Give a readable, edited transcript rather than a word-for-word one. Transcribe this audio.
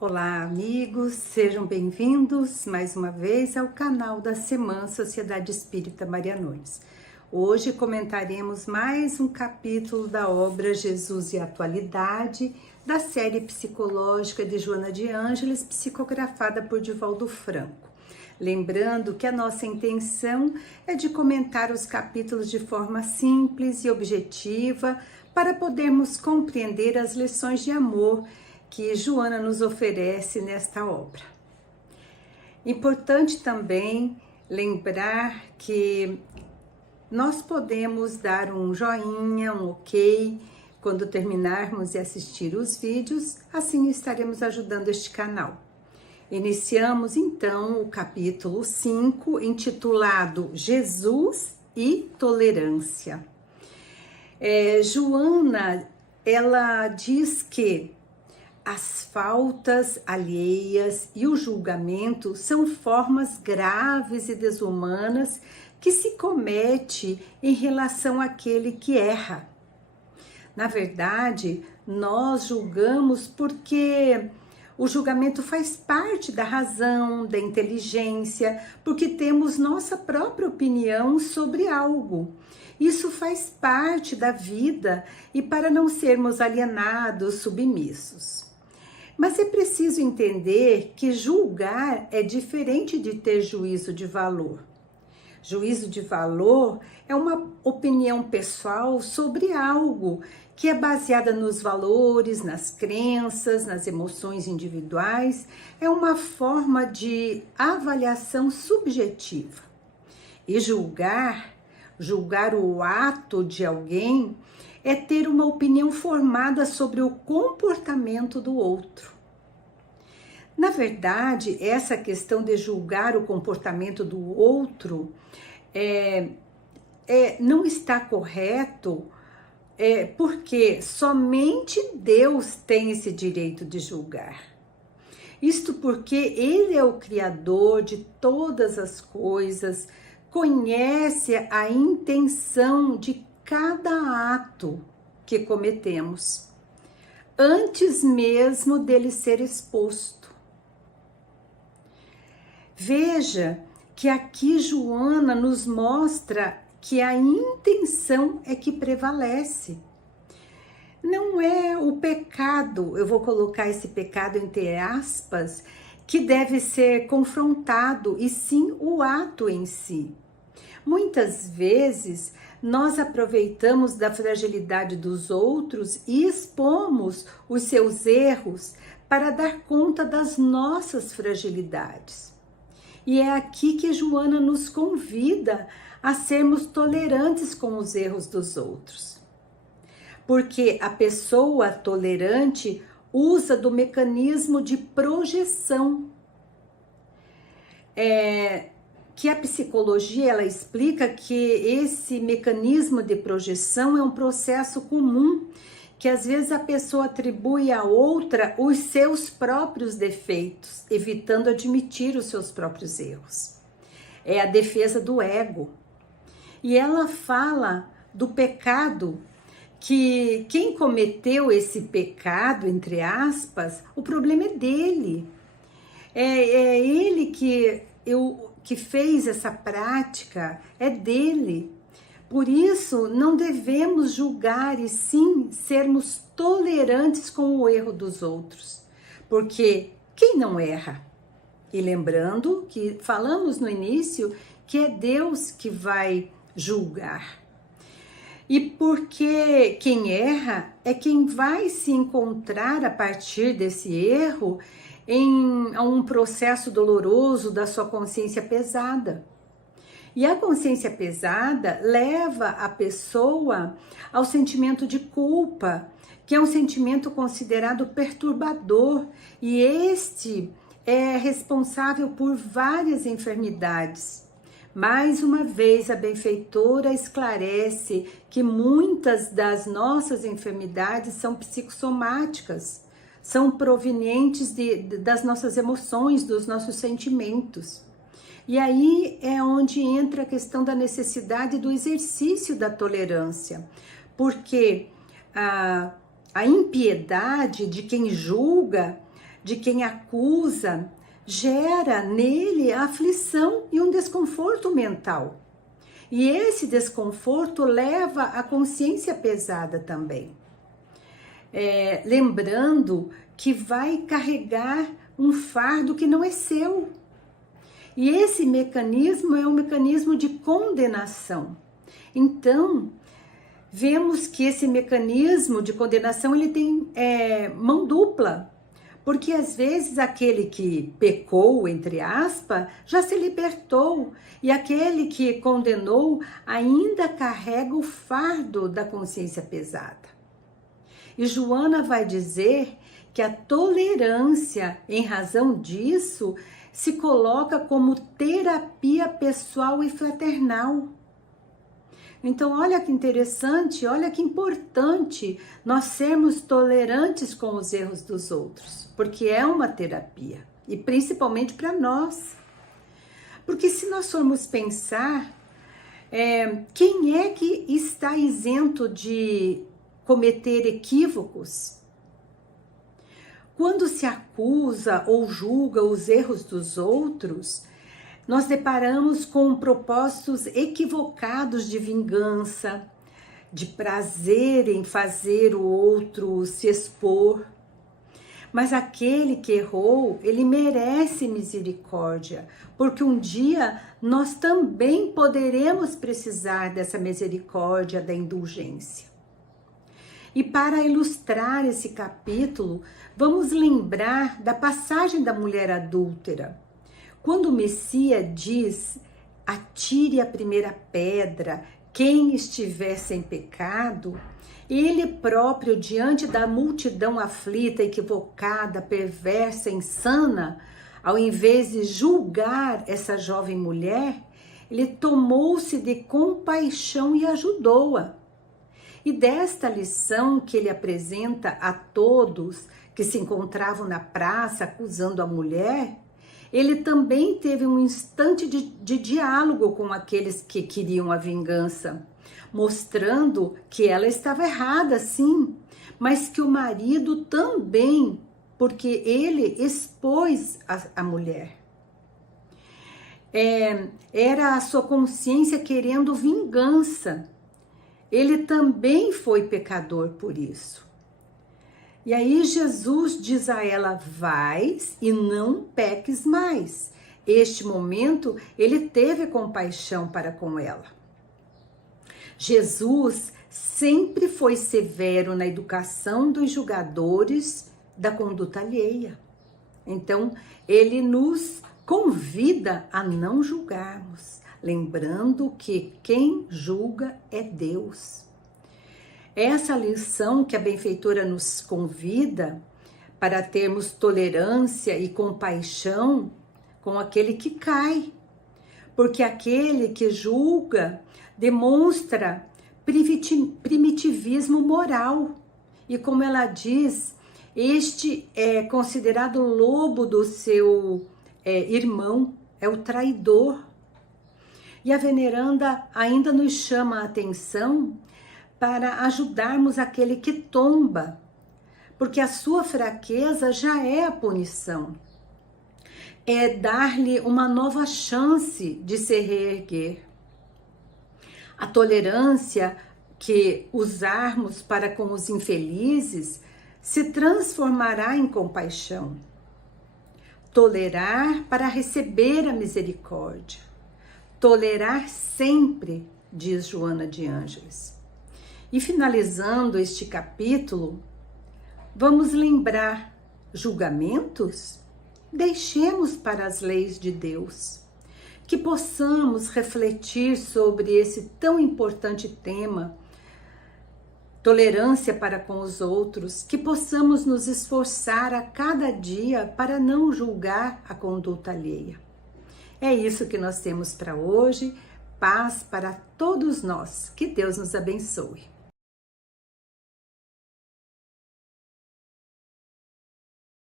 Olá, amigos, sejam bem-vindos mais uma vez ao canal da Semã Sociedade Espírita Maria Nunes. Hoje comentaremos mais um capítulo da obra Jesus e a Atualidade, da série psicológica de Joana de Ângeles, psicografada por Divaldo Franco. Lembrando que a nossa intenção é de comentar os capítulos de forma simples e objetiva para podermos compreender as lições de amor que Joana nos oferece nesta obra. Importante também lembrar que nós podemos dar um joinha, um ok, quando terminarmos de assistir os vídeos, assim estaremos ajudando este canal. Iniciamos então o capítulo 5, intitulado Jesus e Tolerância. Joana, ela diz que as faltas alheias e o julgamento são formas graves e desumanas que se comete em relação àquele que erra. Na verdade, nós julgamos porque o julgamento faz parte da razão, da inteligência, porque temos nossa própria opinião sobre algo. Isso faz parte da vida e para não sermos alienados, submissos. Mas é preciso entender que julgar é diferente de ter juízo de valor. Juízo de valor é uma opinião pessoal sobre algo que é baseada nos valores, nas crenças, nas emoções individuais. É uma forma de avaliação subjetiva. E julgar o ato de alguém é ter uma opinião formada sobre o comportamento do outro. Na verdade, essa questão de julgar o comportamento do outro não está correto, porque somente Deus tem esse direito de julgar. Isto porque Ele é o Criador de todas as coisas, conhece a intenção de cada ato que cometemos, antes mesmo dele ser exposto. Veja que aqui Joana nos mostra que a intenção é que prevalece. Não é o pecado, eu vou colocar esse pecado entre aspas, que deve ser confrontado, e sim o ato em si. Muitas vezes nós aproveitamos da fragilidade dos outros e expomos os seus erros para dar conta das nossas fragilidades. E é aqui que Joana nos convida a sermos tolerantes com os erros dos outros. Porque a pessoa tolerante usa do mecanismo de projeção. Que a psicologia ela explica que esse mecanismo de projeção é um processo comum, que às vezes a pessoa atribui à outra os seus próprios defeitos, evitando admitir os seus próprios erros. É a defesa do ego. E ela fala do pecado, que quem cometeu esse pecado, entre aspas, o problema é dele. É ele que fez essa prática, é dele. Por isso, não devemos julgar e sim sermos tolerantes com o erro dos outros. Porque quem não erra? E lembrando que falamos no início que é Deus que vai julgar. E porque quem erra é quem vai se encontrar a partir desse erro em um processo doloroso da sua consciência pesada. E a consciência pesada leva a pessoa ao sentimento de culpa, que é um sentimento considerado perturbador, e este é responsável por várias enfermidades. Mais uma vez, a benfeitora esclarece que muitas das nossas enfermidades são psicossomáticas, são provenientes das nossas emoções, dos nossos sentimentos. E aí é onde entra a questão da necessidade do exercício da tolerância, porque a impiedade de quem julga de quem acusa gera nele aflição e um desconforto mental. E esse desconforto leva à consciência pesada também. Lembrando que vai carregar um fardo que não é seu. E esse mecanismo é um mecanismo de condenação. Então, vemos que esse mecanismo de condenação ele tem mão dupla. Porque às vezes aquele que pecou, entre aspas, já se libertou. E aquele que condenou ainda carrega o fardo da consciência pesada. E Joana vai dizer que a tolerância, em razão disso, se coloca como terapia pessoal e fraternal. Então, olha que interessante, olha que importante nós sermos tolerantes com os erros dos outros, porque é uma terapia, e principalmente para nós. Porque se nós formos pensar, quem é que está isento de cometer equívocos? Quando se acusa ou julga os erros dos outros, nós deparamos com propósitos equivocados de vingança, de prazer em fazer o outro se expor. Mas aquele que errou, ele merece misericórdia, porque um dia nós também poderemos precisar dessa misericórdia, da indulgência. E para ilustrar esse capítulo, vamos lembrar da passagem da mulher adúltera. Quando o Messias diz, atire a primeira pedra, quem estiver sem pecado, ele próprio, diante da multidão aflita, equivocada, perversa, insana, ao invés de julgar essa jovem mulher, ele tomou-se de compaixão e ajudou-a. E desta lição que ele apresenta a todos que se encontravam na praça acusando a mulher, ele também teve um instante de diálogo com aqueles que queriam a vingança, mostrando que ela estava errada, sim, mas que o marido também, porque ele expôs a mulher. Era a sua consciência querendo vingança. Ele também foi pecador por isso. E aí Jesus diz a ela, vais e não peques mais. Este momento, ele teve compaixão para com ela. Jesus sempre foi severo na educação dos julgadores da conduta alheia. Então, ele nos convida a não julgarmos, lembrando que quem julga é Deus. Essa lição que a benfeitora nos convida para termos tolerância e compaixão com aquele que cai, porque aquele que julga demonstra primitivismo moral, e como ela diz, este é considerado o lobo do seu irmão, é o traidor. E a veneranda ainda nos chama a atenção para ajudarmos aquele que tomba, porque a sua fraqueza já é a punição. É dar-lhe uma nova chance de se reerguer. A tolerância que usarmos para com os infelizes se transformará em compaixão. Tolerar para receber a misericórdia. Tolerar sempre, diz Joana de Ângeles. E finalizando este capítulo, vamos lembrar julgamentos? Deixemos para as leis de Deus. Que possamos refletir sobre esse tão importante tema, tolerância para com os outros, que possamos nos esforçar a cada dia para não julgar a conduta alheia. É isso que nós temos para hoje. Paz para todos nós. Que Deus nos abençoe.